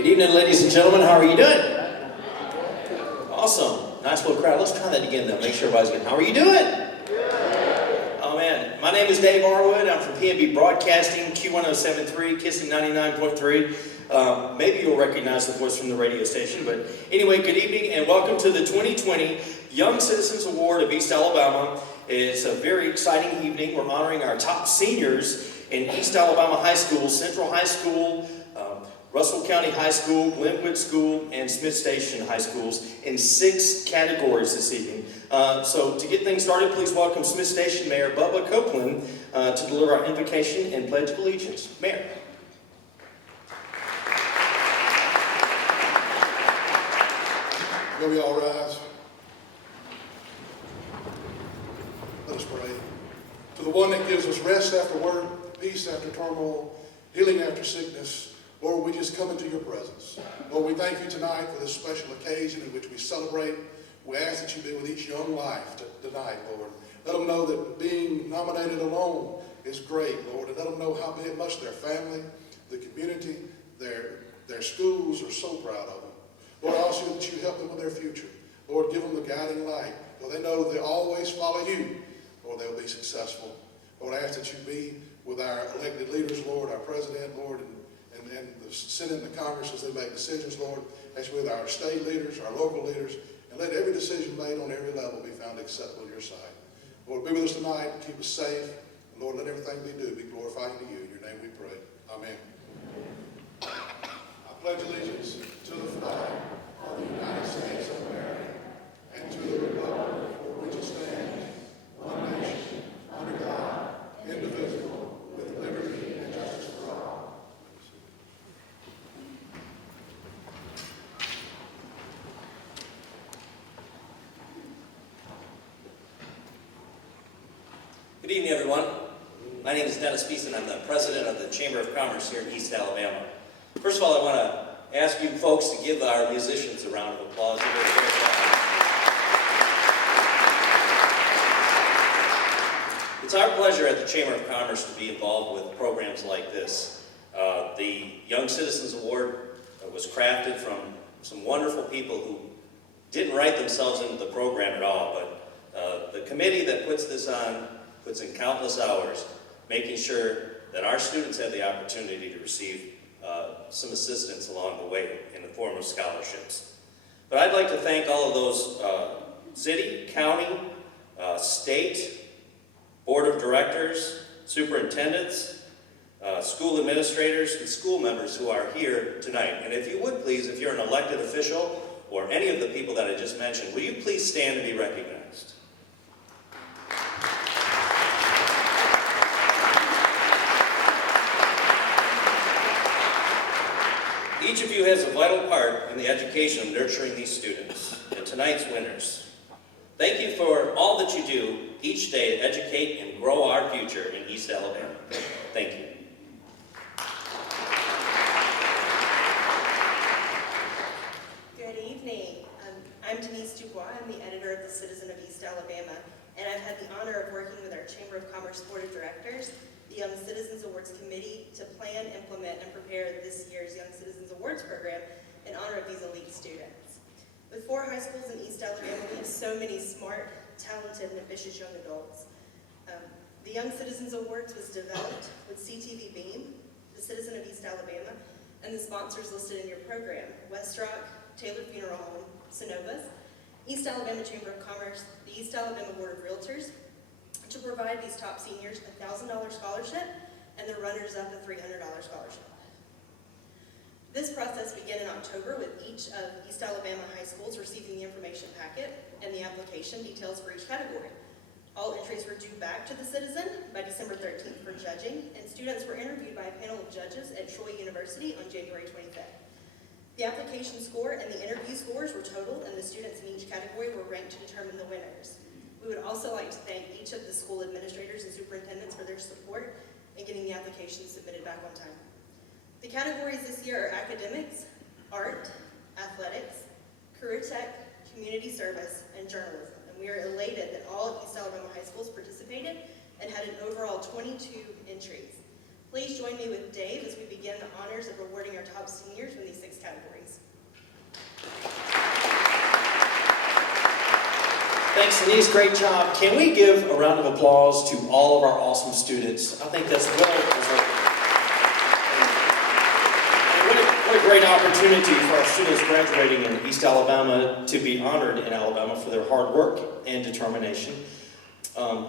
Good evening, ladies and gentlemen. How are you doing? Awesome. Nice little crowd. Let's try that again, though. Make sure everybody's good. How are you doing? Oh, man. My name is Dave Arwood. I'm from PNB Broadcasting, Q1073, Kissing 99.3. Maybe you'll recognize the voice from the radio station. But anyway, good evening, and welcome to the 2020 Young Citizens Award of East Alabama. It's a very exciting evening. We're honoring our top seniors in East Alabama High School, Central High School, Russell County High School, Glenwood School, and Smith Station High Schools in 6 categories this evening. So to get things started, please welcome Smith Station Mayor Bubba Copeland to deliver our invocation and Pledge of Allegiance. Mayor. May we all rise? Let us pray. To the one that gives us rest after work, peace after turmoil, healing after sickness, Lord, we just come into your presence. Lord, we thank you tonight for this special occasion in which we celebrate. We ask that you be with each young life tonight, Lord. Let them know that being nominated alone is great, Lord, and let them know how much their family, the community, their schools are so proud of them. Lord, I ask you that you help them with their future. Lord, give them the guiding light. Lord, they know they always follow you. Lord, they'll be successful. Lord, I ask that you be with our elected leaders, Lord, our president, Lord, and the Senate and the Congress as they make decisions, Lord. As with our state leaders, our local leaders, and let every decision made on every level be found acceptable in your sight. Lord, be with us tonight, keep us safe, and Lord, let everything we do be glorifying to you. In your name we pray. Amen. I pledge allegiance to the flag of the United States of America and to the republic for which it stands, one nation, under God, indivisible, with liberty and justice for all. Good evening, everyone. My name is Dennis Beeson. I'm the president of the Chamber of Commerce here in East Alabama. First of all, I want to ask you folks to give our musicians a round of applause. It's our pleasure at the Chamber of Commerce to be involved with programs like this. The Young Citizens Award was crafted from some wonderful people who didn't write themselves into the program at all, but the committee that puts this on puts in countless hours making sure that our students have the opportunity to receive some assistance along the way in the form of scholarships. But I'd like to thank all of those city, county, state, board of directors, superintendents, school administrators, and school members who are here tonight. And if you would please, if you're an elected official or any of the people that I just mentioned, will you please stand and be recognized? Each of you has a vital part in the education of nurturing these students and tonight's winners. Thank you for all that you do each day to educate and grow our future in East Alabama. Thank you. Good evening. I'm Denise Dubois. I'm the editor of the Citizen of East Alabama, and I've had the honor of working with our Chamber of Commerce Board of Directors, the Young Citizens Awards Committee, to plan, implement, and prepare this year's Young Citizens Awards program in honor of these elite students. With 4 high schools in East Alabama, we have so many smart, talented, and ambitious young adults. The Young Citizens Awards was developed with CTV Beam, the Citizen of East Alabama, and the sponsors listed in your program: West Rock, Taylor Funeral Home, Synovus, East Alabama Chamber of Commerce, the East Alabama Board of Realtors, to provide these top seniors a $1,000 scholarship and the runners-up a $300 scholarship. This process began in October with each of East Alabama high schools receiving the information packet and the application details for each category. All entries were due back to the Citizen by December 13th for judging, and students were interviewed by a panel of judges at Troy University on January 25th. The application score and the interview scores were totaled, and the students in each category were ranked to determine the winners. We would also like to thank each of the school administrators and superintendents for their support in getting the applications submitted back on time. The categories this year are academics, art, athletics, career tech, community service, and journalism. And we are elated that all East Alabama high schools participated and had an overall 22 entries. Please join me with Dave as we begin the honors of rewarding our top seniors from these 6 categories. Thanks, Denise. Great job. Can we give a round of applause to all of our awesome students? I think that's well deserved. What a great opportunity for our students graduating in East Alabama to be honored in Alabama for their hard work and determination.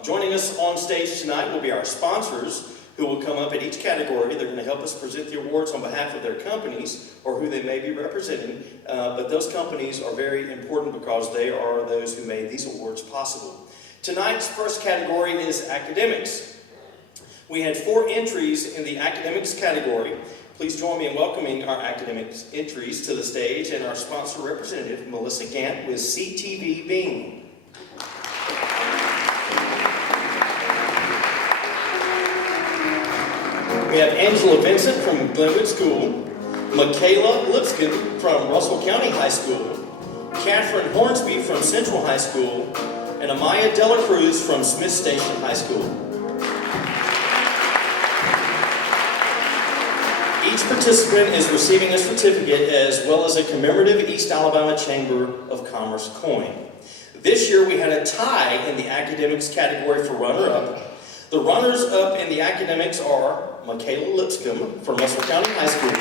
Joining us on stage tonight will be our sponsors, who will come up at each category. They're going to help us present the awards on behalf of their companies or who they may be representing. But those companies are very important because they are those who made these awards possible. Tonight's first category is academics. We had 4 entries in the academics category. Please join me in welcoming our academics entries to the stage and our sponsor representative, Melissa Gant with CTV Beam. We have Angela Vincent from Glenwood School, Michaela Lipscomb from Russell County High School, Catherine Hornsby from Central High School, and Amaya Dela Cruz from Smith Station High School. Each participant is receiving a certificate as well as a commemorative East Alabama Chamber of Commerce coin. This year we had a tie in the academics category for runner-up. The runners-up in the academics are Michaela Lipscomb from Russell County High School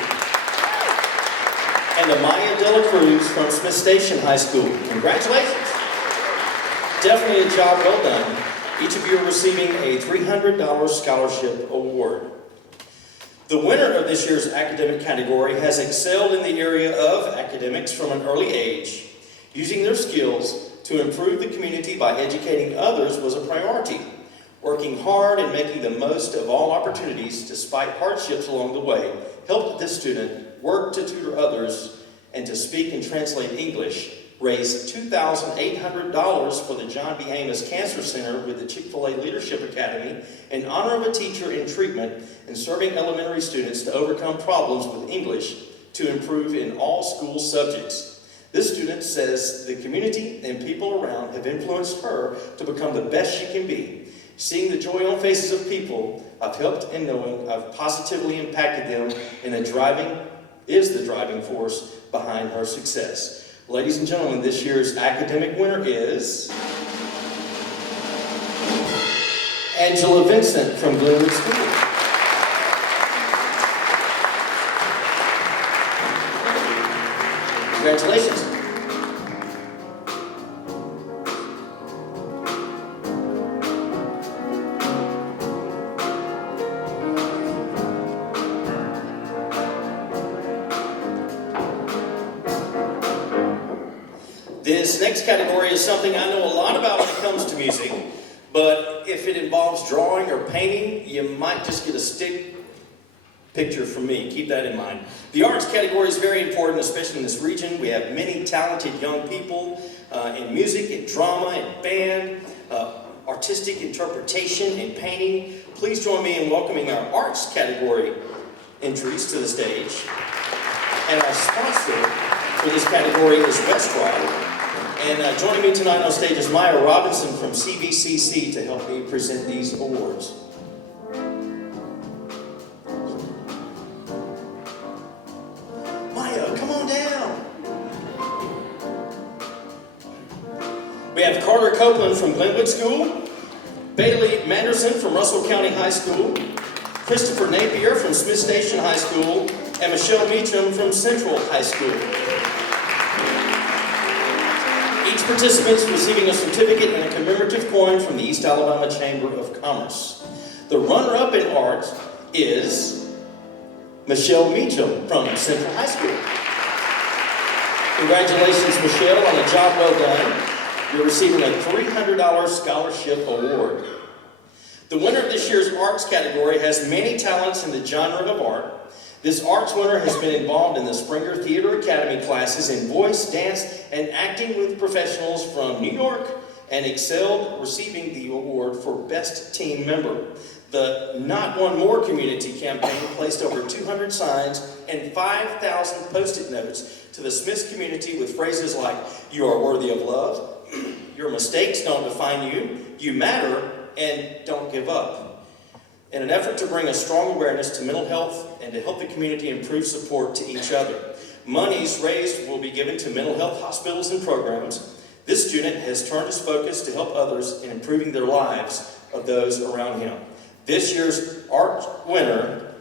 and Amaya Dela Cruz from Smith Station High School. Congratulations. Definitely a job well done. Each of you are receiving a $300 scholarship award. The winner of this year's academic category has excelled in the area of academics from an early age. Using their skills to improve the community by educating others was a priority. Working hard and making the most of all opportunities despite hardships along the way helped this student work to tutor others and to speak and translate English, raise $2,800 for the John B. Amos Cancer Center with the Chick-fil-A Leadership Academy in honor of a teacher in treatment and serving elementary students to overcome problems with English to improve in all school subjects. This student says the community and people around have influenced her to become the best she can be. Seeing the joy on faces of people I've helped and knowing I've positively impacted them is the driving force behind her success. Ladies and gentlemen, this year's academic winner is Angela Vincent from Glenwood School. Congratulations. This next category is something I know a lot about when it comes to music, but if it involves drawing or painting, you might just get a stick picture from me. Keep that in mind. The arts category is very important, especially in this region. We have many talented young people in music, in drama, in band, artistic interpretation, and painting. Please join me in welcoming our arts category entries to the stage. And our sponsor for this category is Westrock. And joining me tonight on stage is Maya Robinson from CVCC to help me present these awards. Maya, come on down. We have Carter Copeland from Glenwood School, Bailey Manderson from Russell County High School, Christopher Napier from Smith Station High School, and Michelle Meacham from Central High School. Each participant is receiving a certificate and a commemorative coin from the East Alabama Chamber of Commerce. The runner-up in art is Michelle Meacham from Central High School. Congratulations, Michelle, on a job well done. You're receiving a $300 scholarship award. The winner of this year's arts category has many talents in the genre of art. This arts winner has been involved in the Springer Theater Academy classes in voice, dance, and acting with professionals from New York and excelled, receiving the award for Best Team Member. The Not One More community campaign placed over 200 signs and 5,000 Post-it notes to the Smiths community with phrases like, "You are worthy of love," "Your mistakes don't define you," "You matter," and "Don't give up." in an effort to bring a strong awareness to mental health and to help the community improve support to each other. Monies raised will be given to mental health hospitals and programs. This student has turned his focus to help others in improving their lives of those around him. This year's art winner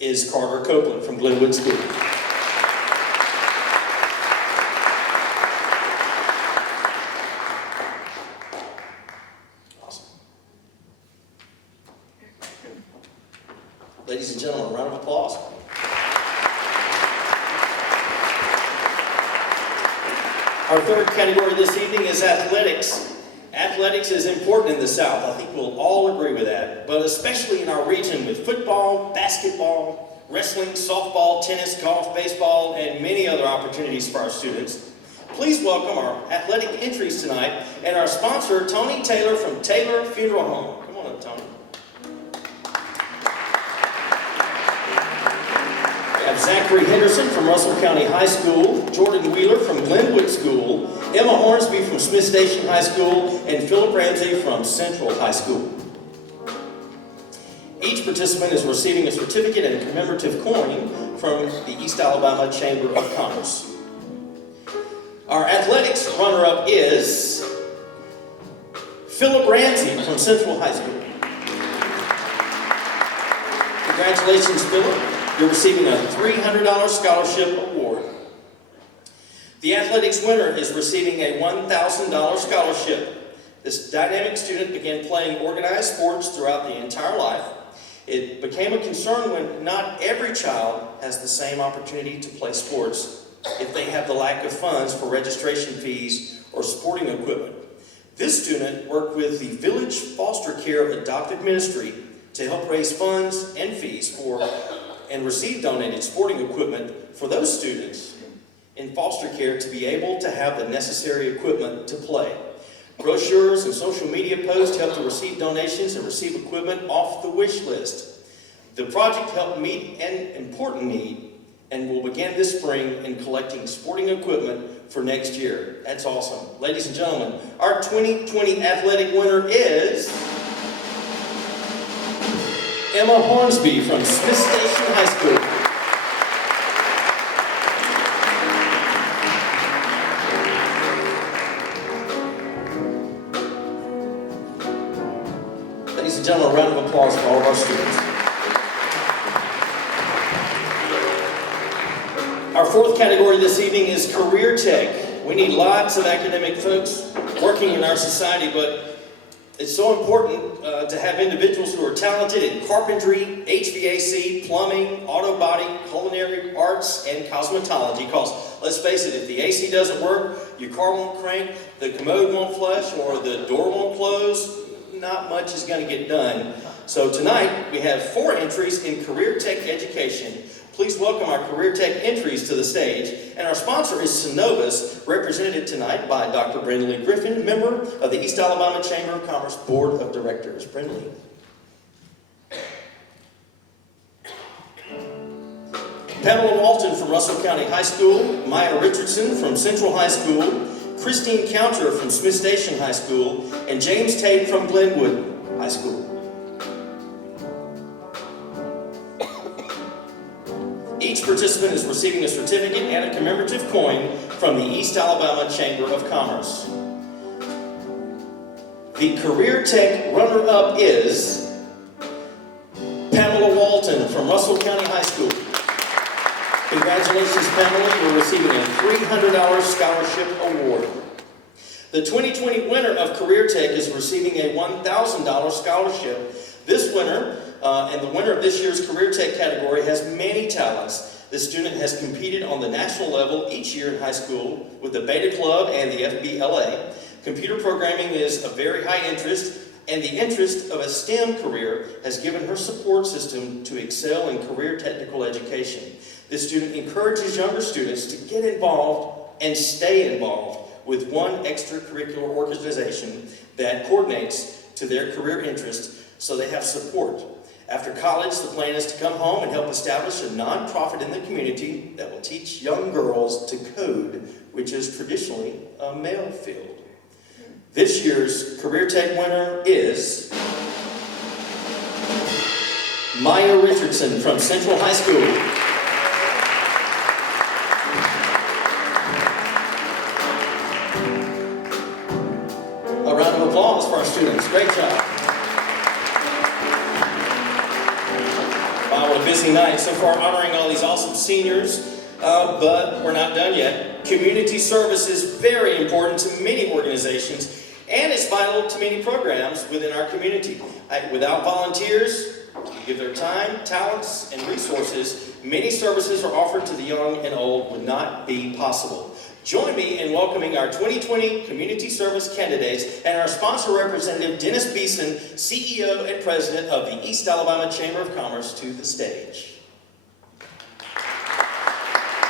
is Carter Copeland from Glenwood School. Awesome. Ladies and gentlemen, a round of applause. Our third category this evening is athletics. Athletics is important in the South. I think we'll all agree with that. But especially in our region with football, basketball, wrestling, softball, tennis, golf, baseball, and many other opportunities for our students. Please welcome our athletic entries tonight and our sponsor, Tony Taylor from Taylor Funeral Home. Come on up, Tony. We have Zachary Henderson from Russell County High School, Jordan Wheeler from Glenwood School, Emma Hornsby from Smith Station High School, and Philip Ramsey from Central High School. Each participant is receiving a certificate and a commemorative coin from the East Alabama Chamber of Commerce. Our athletics runner-up is Philip Ramsey from Central High School. Congratulations, Philip. You're receiving a $300 scholarship award. The athletics winner is receiving a $1,000 scholarship. This dynamic student began playing organized sports throughout the entire life. It became a concern when not every child has the same opportunity to play sports if they have the lack of funds for registration fees or sporting equipment. This student worked with the Village Foster Care Adopted Ministry to help raise funds and fees for and receive donated sporting equipment for those students in foster care to be able to have the necessary equipment to play. Brochures and social media posts help to receive donations and receive equipment off the wish list. The project helped meet an important need and will begin this spring in collecting sporting equipment for next year. That's awesome. Ladies and gentlemen, our 2020 athletic winner is Emma Hornsby from Smith Station High School. Ladies and gentlemen, a round of applause for all of our students. Our fourth category this evening is Career Tech. We need lots of academic folks working in our society, but it's so important to have individuals who are talented in carpentry, HVAC, plumbing, auto body, culinary arts, and cosmetology. Because, let's face it, if the AC doesn't work, your car won't crank, the commode won't flush, or the door won't close, not much is going to get done. So tonight, we have 4 entries in Career Tech education. Please welcome our Career Tech entries to the stage. And our sponsor is Synovus, represented tonight by Dr. Brenda Griffin, member of the East Alabama Chamber of Commerce Board of Directors. Brenda Lee. Pamela Walton from Russell County High School, Maya Richardson from Central High School, Christine Counter from Smith Station High School, and James Tate from Glenwood High School. Each participant is receiving a certificate and a commemorative coin from the East Alabama Chamber of Commerce. The Career Tech runner-up is Pamela Walton from Russell County High School. Congratulations, Pamela. You're receiving a $300 scholarship award. The 2020 winner of Career Tech is receiving a $1,000 scholarship. This winner and the winner of this year's Career Tech category has many talents. This student has competed on the national level each year in high school with the Beta Club and the FBLA. Computer programming is a very high interest, and the interest of a STEM career has given her support system to excel in career technical education. This student encourages younger students to get involved and stay involved with one extracurricular organization that coordinates to their career interests so they have support. After college, the plan is to come home and help establish a nonprofit in the community that will teach young girls to code, which is traditionally a male field. This year's Career Tech winner is Maya Richardson from Central High School. A round of applause for our students. Great job. Wow, what a busy night so far, honoring all these awesome seniors, but we're not done yet. Community service is very important to many organizations, and it's vital to many programs within our community. Without volunteers who give their time, talents, and resources, many services are offered to the young and old would not be possible. Join me in welcoming our 2020 Community Service candidates and our sponsor representative, Dennis Beeson, CEO and President of the East Alabama Chamber of Commerce, to the stage.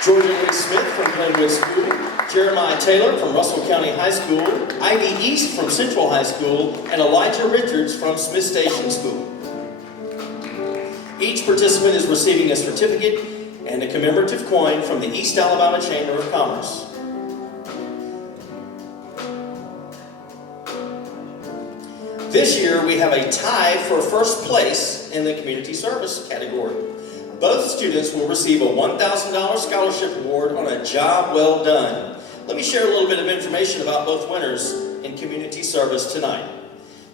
Georgia Lee Smith from Glenwood School, Jeremiah Taylor from Russell County High School, Ivy East from Central High School, and Elijah Richards from Smith Station School. Each participant is receiving a certificate and a commemorative coin from the East Alabama Chamber of Commerce. This year, we have a tie for first place in the community service category. Both students will receive a $1,000 scholarship award on a job well done. Let me share a little bit of information about both winners in community service tonight.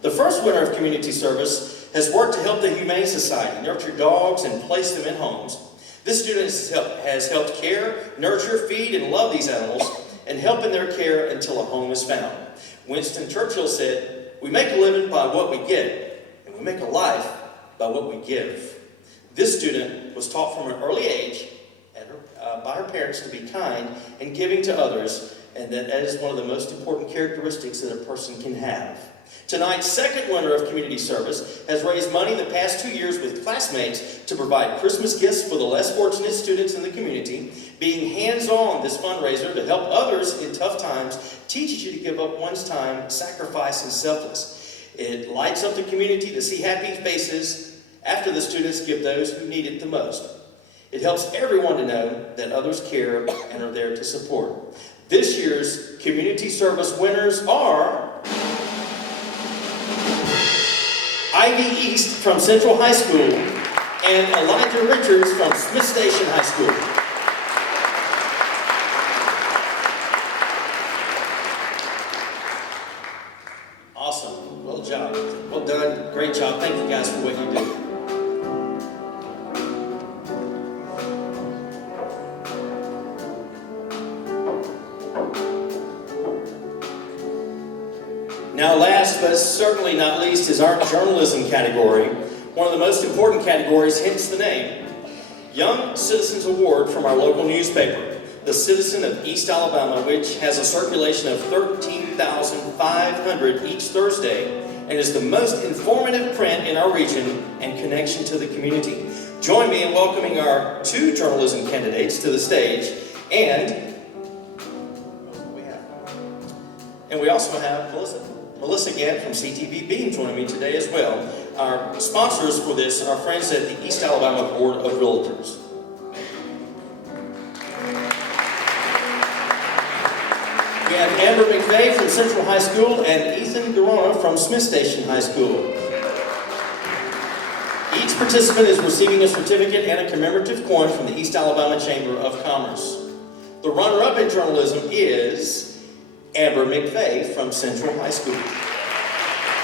The first winner of community service has worked to help the Humane Society nurture dogs and place them in homes. This student has helped care, nurture, feed, and love these animals and help in their care until a home is found. Winston Churchill said, "We make a living by what we get, and we make a life by what we give." This student was taught from an early age by her parents to be kind and giving to others, and that is one of the most important characteristics that a person can have. Tonight's second winner of community service has raised money the past 2 years with classmates to provide Christmas gifts for the less fortunate students in the community. Being hands-on, this fundraiser to help others in tough times teaches you to give up one's time, sacrifice, and selfless. It lights up the community to see happy faces after the students give those who need it the most. It helps everyone to know that others care and are there to support. This year's community service winners are Ivy East from Central High School and Elijah Richards from Smith Station High School. Awesome. Well job. Well done. Great job. Thank you guys for what you do. Now last but certainly not least is our journalism category, one of the most important categories, hence the name. Young Citizens Award from our local newspaper, the Citizen of East Alabama, which has a circulation of 13,500 each Thursday and is the most informative print in our region and connection to the community. Join me in welcoming our two journalism candidates to the stage, and we also have Melissa Gant from CTV Beam joining me today as well. Our sponsors for this are our friends at the East Alabama Board of Realtors. We have Amber McVeigh from Central High School and Ethan Garona from Smith Station High School. Each participant is receiving a certificate and a commemorative coin from the East Alabama Chamber of Commerce. The runner-up in journalism is Amber McVeigh from Central High School.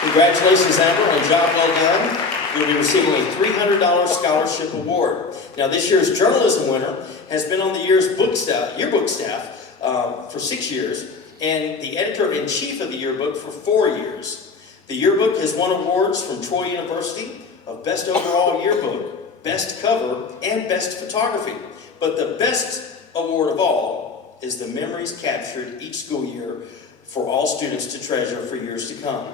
Congratulations, Amber, on a job well done. You'll be receiving a $300 scholarship award. Now, this year's journalism winner has been on the yearbook staff for 6 years, and the editor-in-chief of the yearbook for 4 years. The yearbook has won awards from Troy University of Best Overall Yearbook, Best Cover, and Best Photography. But the best award of all is the memories captured each school year for all students to treasure for years to come.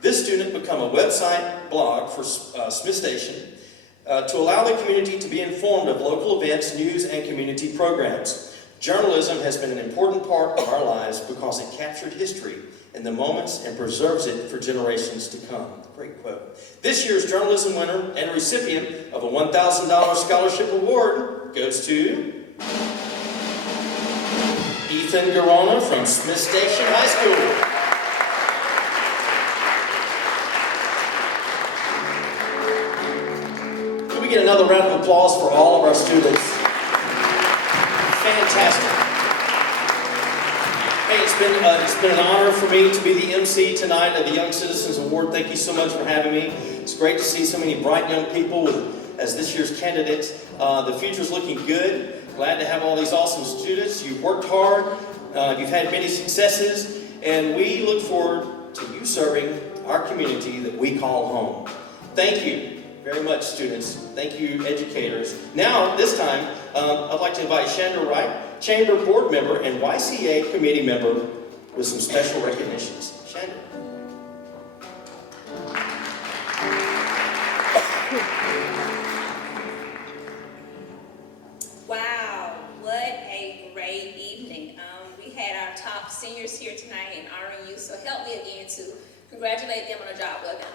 This student became a website blog for Smith Station to allow the community to be informed of local events, news, and community programs. Journalism has been an important part of our lives because it captured history in the moments and preserves it for generations to come. Great quote. This year's journalism winner and recipient of a $1,000 scholarship award goes to Ethan Garona from Smith Station High School. Could we we get another round of applause for all of our students? Fantastic. Hey, it's been an honor for me to be the MC tonight of the Young Citizens Award. Thank you so much for having me. It's great to see so many bright young people as this year's candidates. The future's looking good. Glad to have all these awesome students. You've worked hard. You've had many successes, and we look forward to you serving our community that we call home. Thank you very much, students. Thank you, educators. Now, this time, I'd like to invite Chandra Wright, Chamber Board Member and YCA Committee Member, with some special recognitions. Chandra. Wow, what a great evening. We had our top seniors here tonight and honoring you, so help me again to congratulate them on a job well done.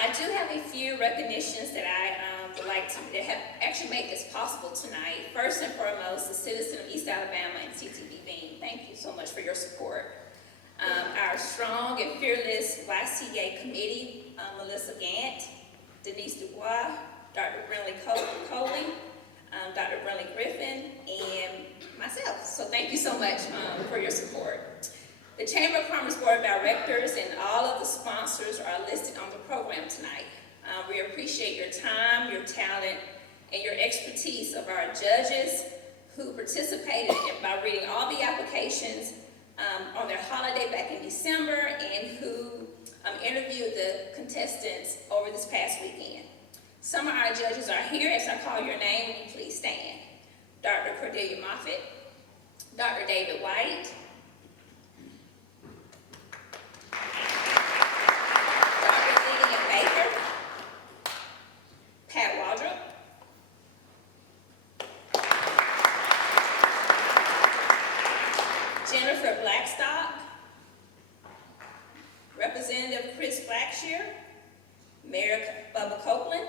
I do have a few recognitions that I would like to that have actually made this possible tonight. First and foremost, the Citizen of East Alabama and CTV Beam. Thank you so much for your support. Our strong and fearless YCA committee, Melissa Gant, Denise Dubois, Dr. Brinley Coley, Dr. Brinley Griffin, and myself. So thank you so much for your support. The Chamber of Commerce Board of Directors and all of the sponsors are listed on the program tonight. We appreciate your time, your talent, and your expertise of our judges who participated by reading all the applications on their holiday back in December and who interviewed the contestants over this past weekend. Some of our judges are here. As I call your name, will you please stand? Dr. Cordelia Moffitt, Dr. David White, Dr. Lillian Baker, Pat Waldrop, Jennifer Blackstock, Representative Chris Blackshear, Mayor Bubba Copeland,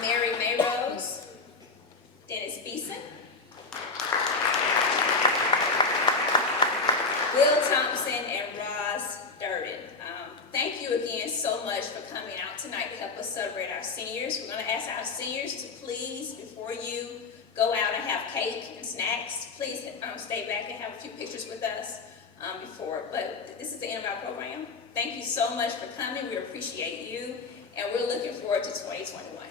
Mary Mayrose, Dennis Beeson, Will Thompson, and Roz Durden. Thank you again so much for coming out tonight to help us celebrate our seniors. We're going to ask our seniors to please, before you go out and have cake and snacks, please stay back and have a few pictures with us before. But this is the end of our program. Thank you so much for coming. We appreciate you, and we're looking forward to 2021.